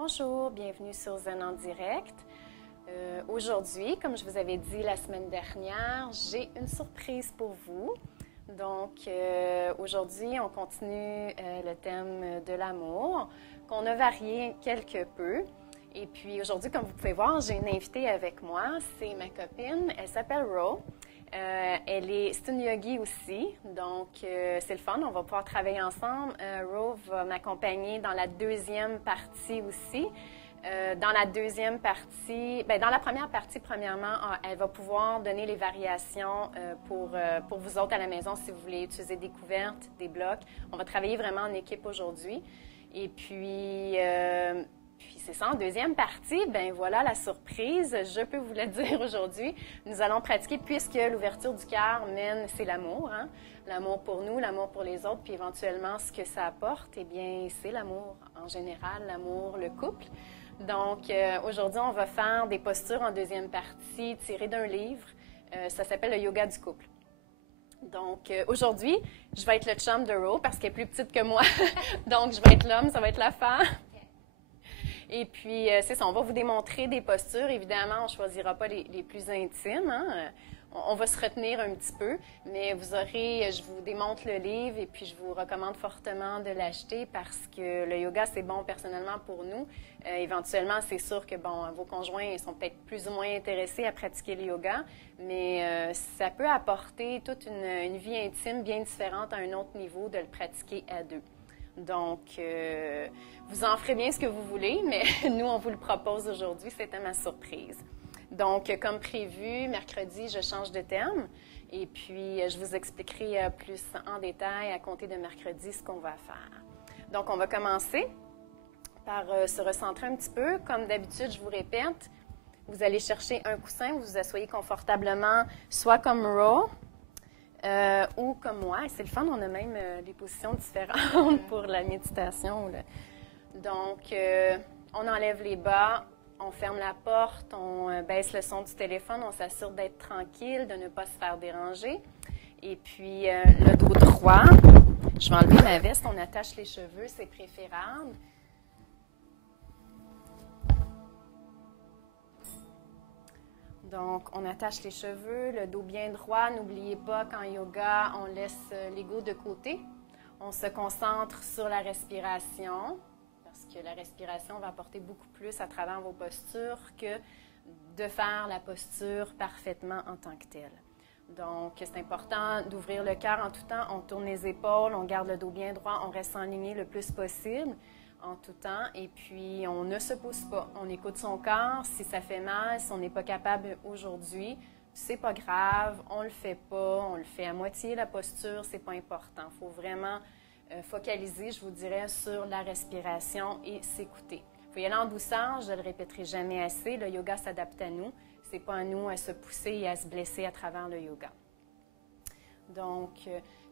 Bonjour, bienvenue sur Zen en direct. Aujourd'hui, comme je vous avais dit la semaine dernière, j'ai une surprise pour vous. Donc, aujourd'hui, on continue le thème de l'amour, qu'on a varié quelque peu. Et puis aujourd'hui, comme vous pouvez voir, j'ai une invitée avec moi, c'est ma copine, elle s'appelle Ro. C'est une yogi aussi, donc c'est le fun, on va pouvoir travailler ensemble. Ro va m'accompagner dans la deuxième partie aussi. Dans la deuxième partie, dans la première partie, premièrement, elle va pouvoir donner les variations pour vous autres à la maison si vous voulez utiliser des couvertes, des blocs. On va travailler vraiment en équipe aujourd'hui. Et puis c'est ça, en deuxième partie, voilà la surprise, je peux vous le dire aujourd'hui. Nous allons pratiquer, puisque l'ouverture du cœur mène, c'est l'amour, hein? L'amour pour nous, l'amour pour les autres, puis éventuellement ce que ça apporte, eh bien c'est l'amour en général, l'amour, le couple. Donc aujourd'hui, on va faire des postures en deuxième partie tirées d'un livre, ça s'appelle le yoga du couple. Donc, aujourd'hui, je vais être le chum de Ro parce qu'elle est plus petite que moi. Donc, je vais être l'homme, ça va être la femme. Et puis, c'est ça, on va vous démontrer des postures. Évidemment, on ne choisira pas les plus intimes. Hein? On va se retenir un petit peu, mais je vous démontre le livre et puis je vous recommande fortement de l'acheter parce que le yoga, c'est bon personnellement pour nous. Éventuellement, c'est sûr que, vos conjoints sont peut-être plus ou moins intéressés à pratiquer le yoga, mais ça peut apporter toute une vie intime bien différente à un autre niveau de le pratiquer à deux. Donc, vous en ferez bien ce que vous voulez, mais nous, on vous le propose aujourd'hui. C'était ma surprise. Donc, comme prévu, mercredi, je change de thème et puis je vous expliquerai plus en détail à compter de mercredi ce qu'on va faire. Donc, on va commencer par se recentrer un petit peu. Comme d'habitude, je vous répète, vous allez chercher un coussin, vous vous asseyez confortablement, soit comme Ro, ou comme moi. Et c'est le fun, on a même des positions différentes pour la méditation. Là. Donc, on enlève les bas, on ferme la porte, on baisse le son du téléphone, on s'assure d'être tranquille, de ne pas se faire déranger. Et puis, le dos droit, je vais enlever ma veste, on attache les cheveux, c'est préférable. Donc, on attache les cheveux, le dos bien droit. N'oubliez pas qu'en yoga, on laisse l'ego de côté. On se concentre sur la respiration parce que la respiration va apporter beaucoup plus à travers vos postures que de faire la posture parfaitement en tant que telle. Donc, c'est important d'ouvrir le cœur en tout temps. On tourne les épaules, on garde le dos bien droit, on reste aligné le plus possible en tout temps, et puis on ne se pousse pas. On écoute son corps. Si ça fait mal, si on n'est pas capable aujourd'hui, c'est pas grave, on le fait pas, on le fait à moitié la posture, c'est pas important. Il faut vraiment focaliser, je vous dirais, sur la respiration et s'écouter. Il faut y aller en douceur, je ne le répéterai jamais assez, le yoga s'adapte à nous, c'est pas à nous à se pousser et à se blesser à travers le yoga. Donc,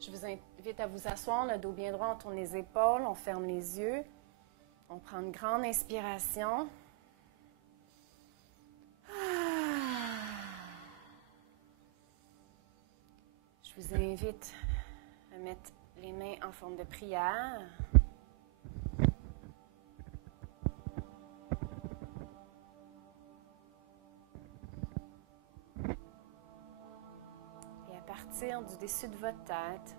je vous invite à vous asseoir, le dos bien droit, on tourne les épaules, on ferme les yeux. On prend une grande inspiration. Je vous invite à mettre les mains en forme de prière. Et à partir du dessus de votre tête,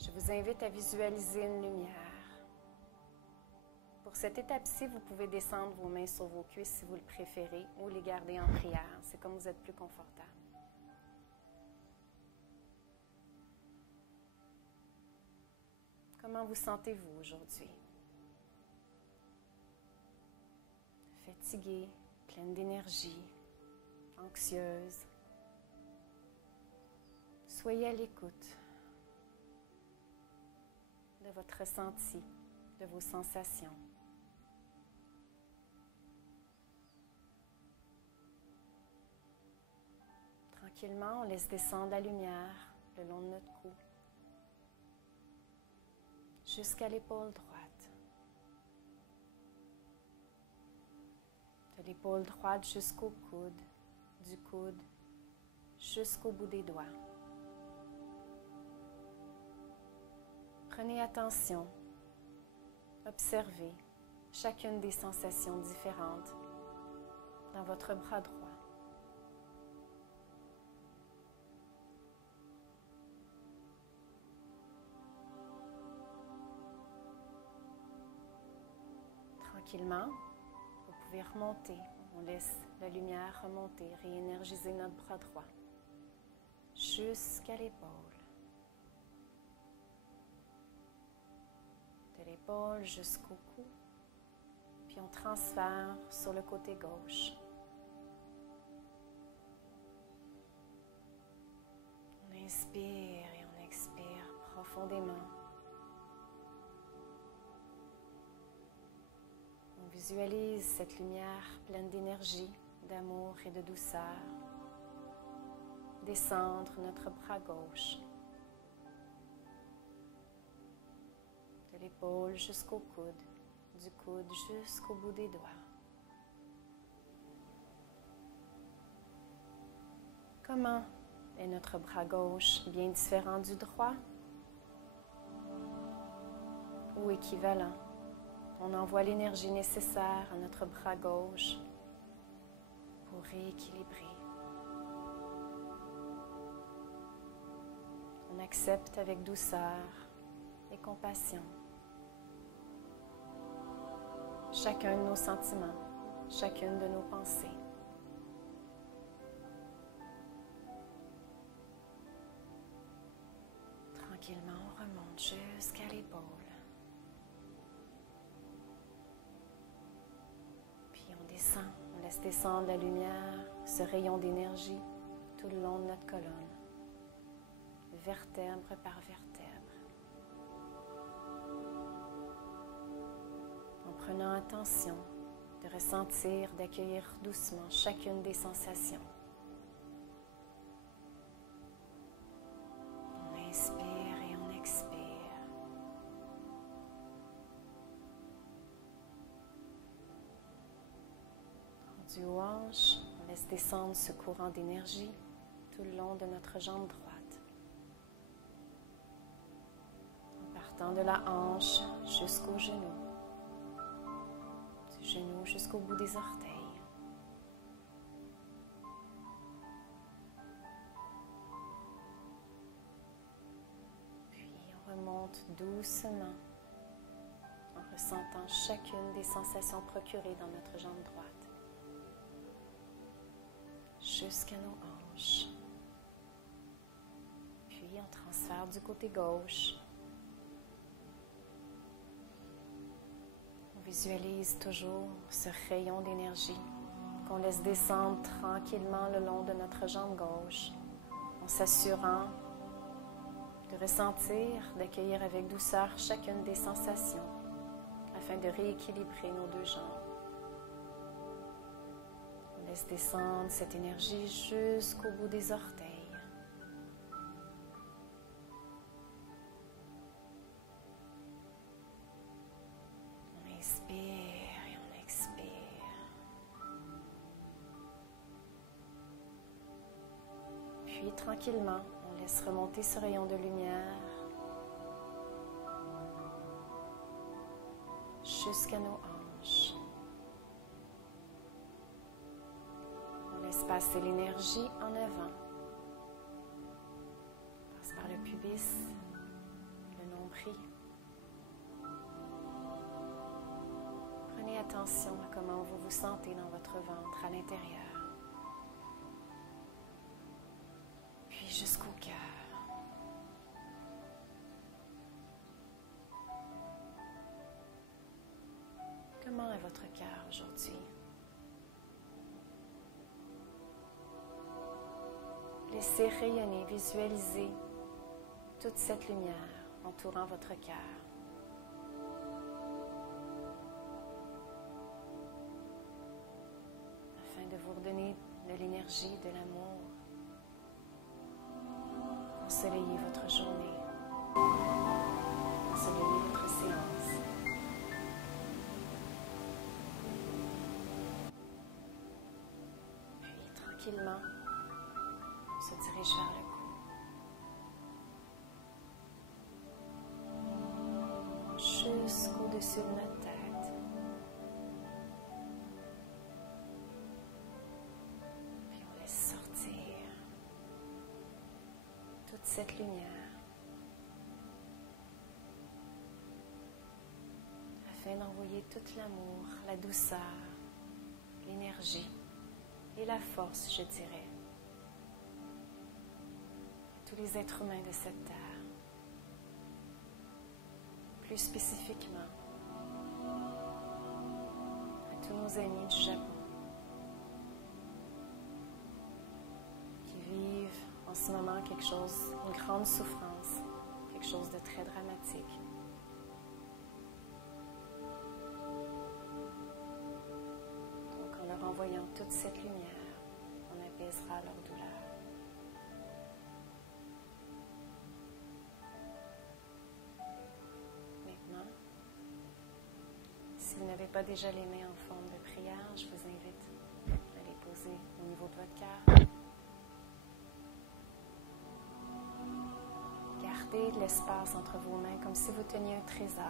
je vous invite à visualiser une lumière. Pour cette étape-ci, vous pouvez descendre vos mains sur vos cuisses si vous le préférez ou les garder en prière. C'est comme vous êtes plus confortable. Comment vous sentez-vous aujourd'hui? Fatiguée, pleine d'énergie, anxieuse. Soyez à l'écoute de votre ressenti, de vos sensations. Tranquillement, on laisse descendre la lumière le long de notre cou jusqu'à l'épaule droite. De l'épaule droite jusqu'au coude, du coude jusqu'au bout des doigts. Prenez attention Observez chacune des sensations différentes dans votre bras droit. Tranquillement, vous pouvez remonter. On laisse la lumière remonter, réénergiser notre bras droit jusqu'à l'épaule. De l'épaule jusqu'au cou. Puis on transfère sur le côté gauche. On inspire et on expire profondément. On visualise cette lumière pleine d'énergie, d'amour et de douceur descendre notre bras gauche. De l'épaule jusqu'au coude, du coude jusqu'au bout des doigts. Comment est notre bras gauche bien différent du droit ou équivalent? On envoie l'énergie nécessaire à notre bras gauche pour rééquilibrer. On accepte avec douceur et compassion chacun de nos sentiments, chacune de nos pensées. Tranquillement, on remonte jusqu'à l'épaule. Puis on descend, on laisse descendre la lumière, ce rayon d'énergie tout le long de notre colonne, vertèbre par vertèbre. En prenant attention de ressentir, d'accueillir doucement chacune des sensations. On inspire et on expire. Rendu aux hanches, on laisse descendre ce courant d'énergie tout le long de notre jambe droite. En partant de la hanche jusqu'au genou. Genou jusqu'au bout des orteils. Puis on remonte doucement en ressentant chacune des sensations procurées dans notre jambe droite jusqu'à nos hanches. Puis on transfère du côté gauche. On visualise toujours ce rayon d'énergie qu'on laisse descendre tranquillement le long de notre jambe gauche, en s'assurant de ressentir, d'accueillir avec douceur chacune des sensations afin de rééquilibrer nos deux jambes. On laisse descendre cette énergie jusqu'au bout des orteils. Inspire et on expire. Puis tranquillement, on laisse remonter ce rayon de lumière jusqu'à nos hanches. On laisse passer l'énergie en avant. On passe par le pubis, le nombril. Prenez attention à comment vous vous sentez dans votre ventre à l'intérieur. Puis jusqu'au cœur. Comment est votre cœur aujourd'hui? Laissez rayonner, visualiser toute cette lumière entourant votre cœur. De vous redonner de l'énergie, de l'amour. Ensoleillez votre journée. Ensoleillez votre séance. Puis tranquillement, on se dirige vers le cou. Jusqu'au-dessus au-dessus de notre tête. Puis on laisse sortir toute cette lumière afin d'envoyer tout l'amour, la douceur, l'énergie et la force, je dirais, à tous les êtres humains de cette terre. Plus spécifiquement, à tous nos amis du Japon qui vivent en ce moment une grande souffrance, quelque chose de très dramatique. Donc, en leur envoyant toute cette lumière, on apaisera leur douleur. Si vous n'avez pas déjà les mains en forme de prière, je vous invite à les poser au niveau de votre cœur. Gardez de l'espace entre vos mains comme si vous teniez un trésor.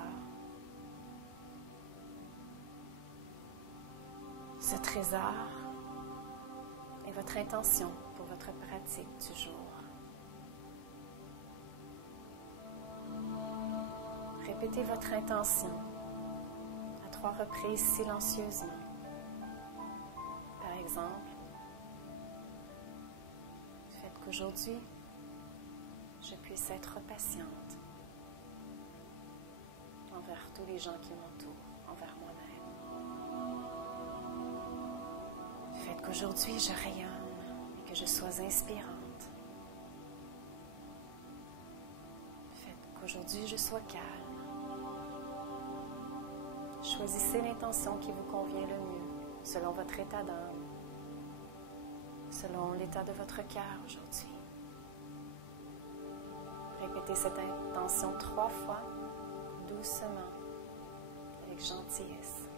Ce trésor est votre intention pour votre pratique du jour. Répétez votre intention 3 reprises silencieusement. Par exemple, faites qu'aujourd'hui, je puisse être patiente envers tous les gens qui m'entourent, envers moi-même. Faites qu'aujourd'hui, je rayonne et que je sois inspirante. Faites qu'aujourd'hui, je sois calme. Choisissez l'intention qui vous convient le mieux, selon votre état d'âme, selon l'état de votre cœur aujourd'hui. Répétez cette intention 3 fois, doucement, avec gentillesse.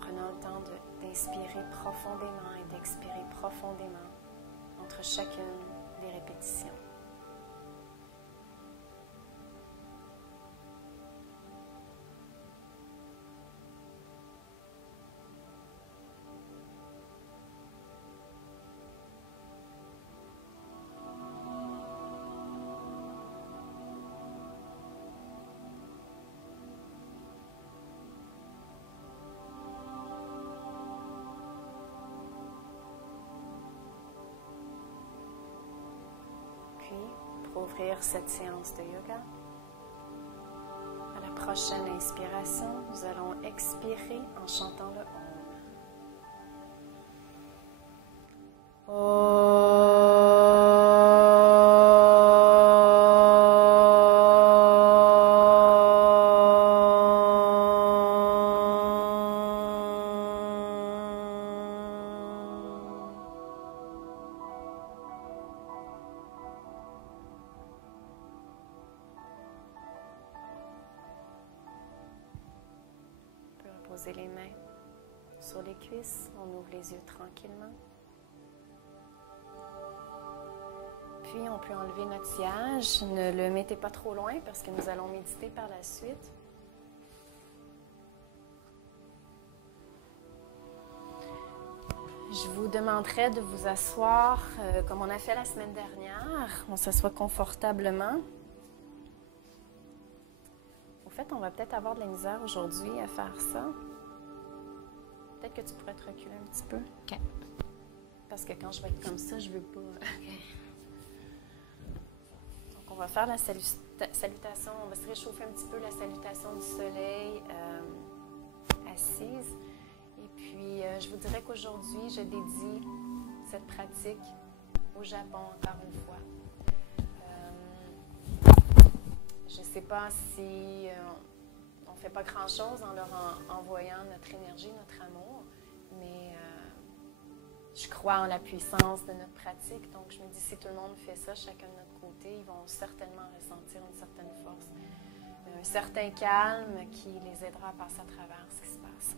Prenant le temps d'inspirer profondément et d'expirer profondément entre chacune des répétitions. Pour ouvrir cette séance de yoga, à la prochaine inspiration, nous allons expirer en chantant le Om. Posez les mains sur les cuisses, on ouvre les yeux tranquillement. Puis on peut enlever notre sillage, ne le mettez pas trop loin parce que nous allons méditer par la suite. Je vous demanderai de vous asseoir comme on a fait la semaine dernière. On s'assoit confortablement. En fait, on va peut-être avoir de la misère aujourd'hui à faire ça. Peut-être que tu pourrais te reculer un petit peu. OK. Parce que quand je vais être comme ça, je veux pas. Okay. Donc, on va faire la salutation. On va se réchauffer un petit peu la salutation du soleil assise. Et puis, je vous dirais qu'aujourd'hui, je dédie cette pratique au Japon encore une fois. Je ne sais pas si on ne fait pas grand-chose en leur envoyant notre énergie, notre amour, mais je crois en la puissance de notre pratique. Donc, je me dis, si tout le monde fait ça, chacun de notre côté, ils vont certainement ressentir une certaine force, un certain calme qui les aidera à passer à travers ce qui se passe.